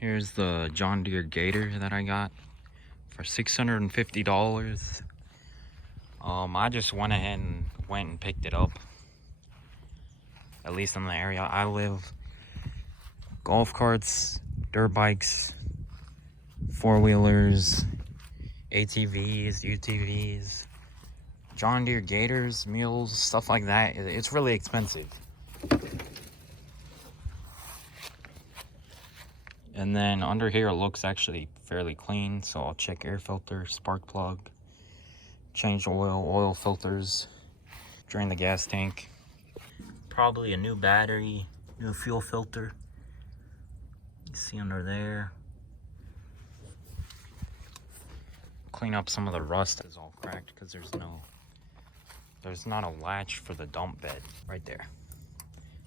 Here's the John Deere Gator that I got for $650. I just went ahead and picked it up. At least in the area I live. Golf carts, dirt bikes, four-wheelers, ATVs, UTVs, John Deere Gators, mules, stuff like that. It's really expensive. And then under here it looks actually fairly clean, so I'll check air filter, spark plug, change oil filters, drain the gas tank. Probably a new battery, new fuel filter. You see under there. Clean up some of the rust. It's all cracked because there's not a latch for the dump bed right there.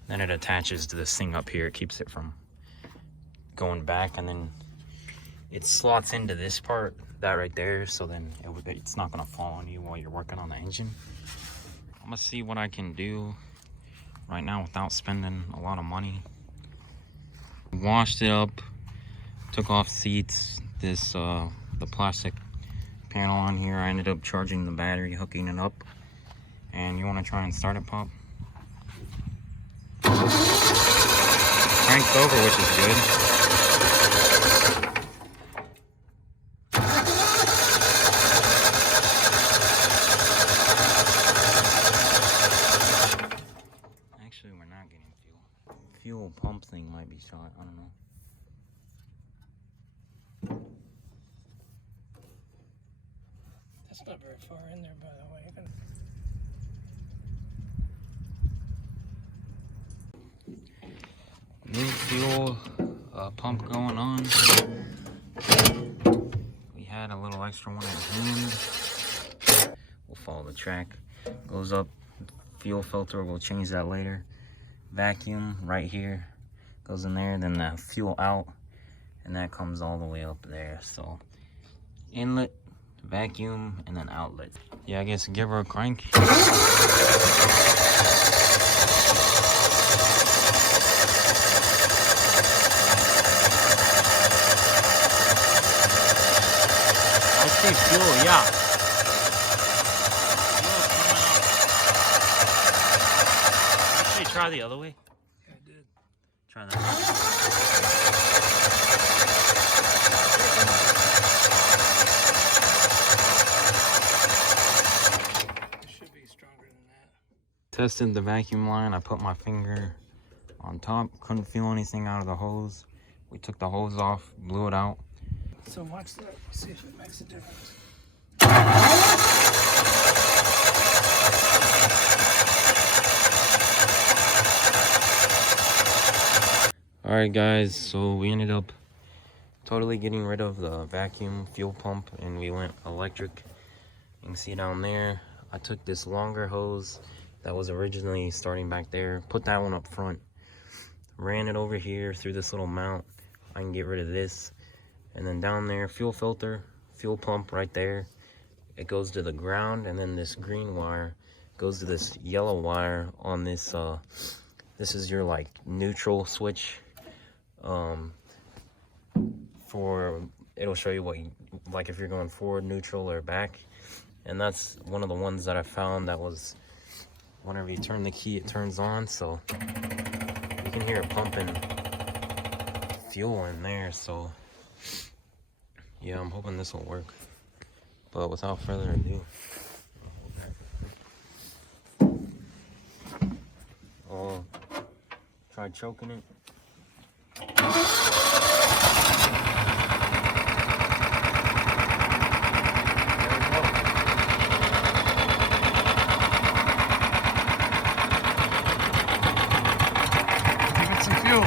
Then it attaches to this thing up here. It keeps it from going back, and then it slots into this part, that right there, so then it's not gonna fall on you while you're working on the engine. I'm gonna see what I can do right now without spending a lot of money. Washed it up, took off seats, the plastic panel on here. I ended up charging the battery, hooking it up. And you want to try and start it, Pop? Cranked over, which is good. Actually, we're not getting fuel. Fuel pump thing might be shot. I don't know. That's not very far in there, by the way. New fuel pump going on. We had a little extra one at hand. We'll follow the track. Goes up, fuel filter, we'll change that later. Vacuum right here, goes in there, then the fuel out, and that comes all the way up there. So inlet, vacuum, and then outlet. Yeah, I guess give her a crank. I see fuel, yeah. Actually, try the other way. Yeah, I did. Try that. It should be stronger than that. Tested the vacuum line. I put my finger on top. Couldn't feel anything out of the hose. We took the hose off, blew it out. So watch that. See if it makes a difference. Alright guys, so we ended up totally getting rid of the vacuum fuel pump and we went electric. You can see down there, I took this longer hose that was originally starting back there, put that one up front, ran it over here through this little mount. I can get rid of this. And then down there, fuel filter, fuel pump right there. It goes to the ground, and then this green wire goes to this yellow wire on this. This is your like neutral switch. It'll show you what like if you're going forward, neutral, or back. And that's one of the ones that I found that was whenever you turn the key, it turns on. So you can hear it pumping fuel in there. So yeah, I'm hoping this will work. But without further ado, I'll try choking it. Give it some fuel.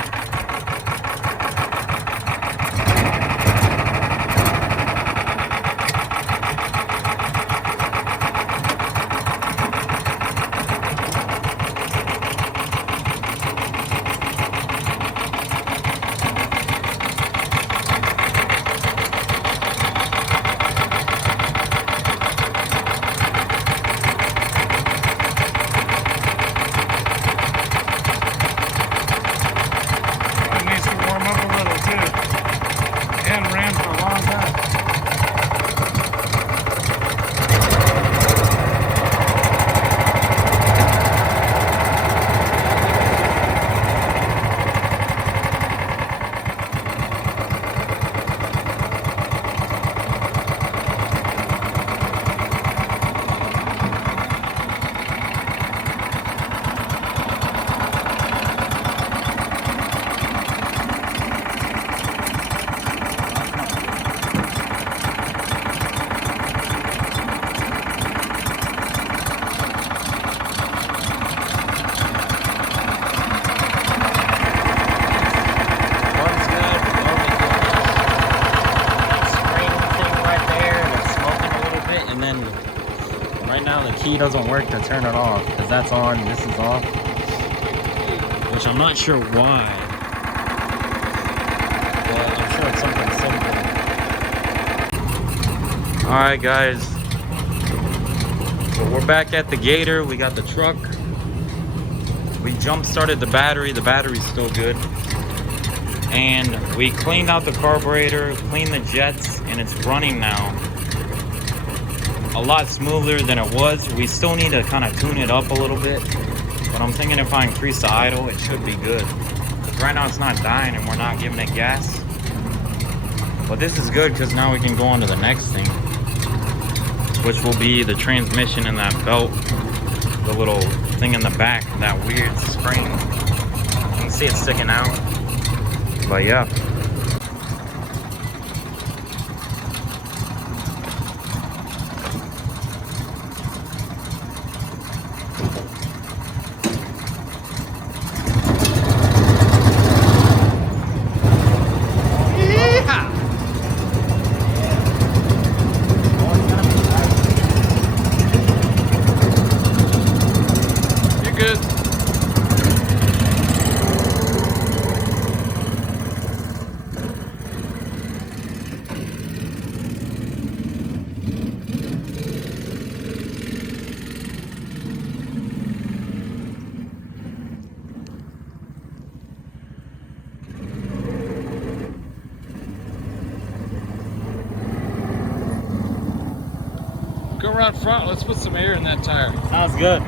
key doesn't work to turn it off, because that's on, this is off. Which I'm not sure why. But I'm sure it's something simple. Alright guys. So we're back at the Gator. We got the truck. We jump started the battery. The battery's still good. And we cleaned out the carburetor, cleaned the jets, and it's running now. A lot smoother than it was. We still need to kind of tune it up a little bit. But I'm thinking if I increase the idle, it should be good. Right now it's not dying and we're not giving it gas. But this is good because now we can go on to the next thing, which will be the transmission and that belt, the little thing in the back, that weird spring. You can see it sticking out. But yeah. Go around front. Let's put some air in that tire. Sounds good.